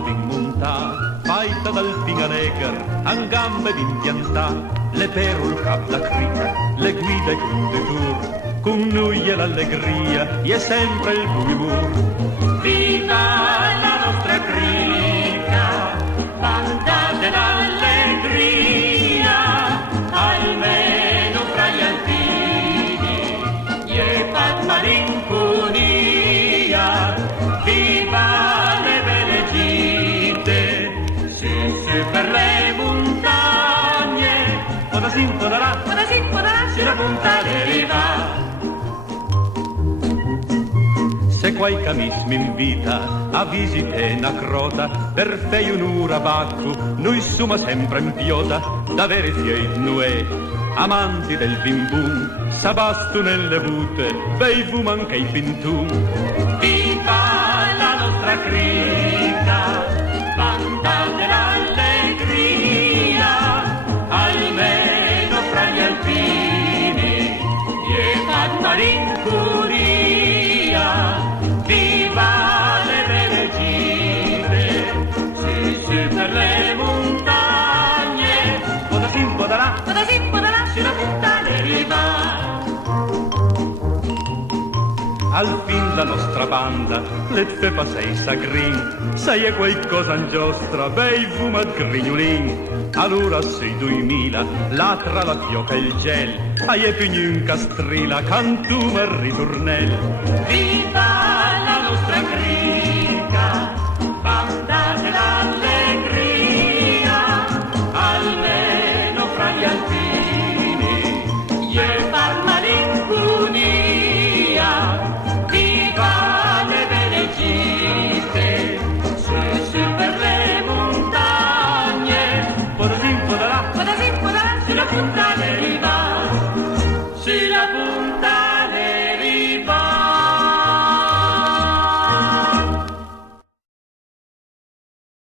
la vin montà, faita dal pinganegar, han gambe vin piantà, le perul cap da crica, le guide condutur, con noi è l'allegria, e è sempre il bumibur. Viva la nostra crica, banda dell'allegria, almeno fra gli alpini, e malinconia. Viva le belle gite, sì, per le montagne, poda sin, poda là, si la punta deriva. Se quai camis m'invita a visite na crota, per fei un'ura bacco, noi suma sempre in piota, da vere zieit nuè, amanti del bim bum, s'abastu nelle bute, bei vum anche i pintun. Viva la nostra crica, banda dell'allegria, almeno fra gli alpini, e malinconia. Viva le belle gite, sì, per le montagne, poda sin, poda là, si la punta deriva. Al fin la nostra banda, le te passei sagrin, sai è qualcosa in giostra, bei fumat grignolin. Allora sei 2000, l'atra la fioca il gel, ai e pignun castrila, cantum e ritornel. Viva la nostra crica!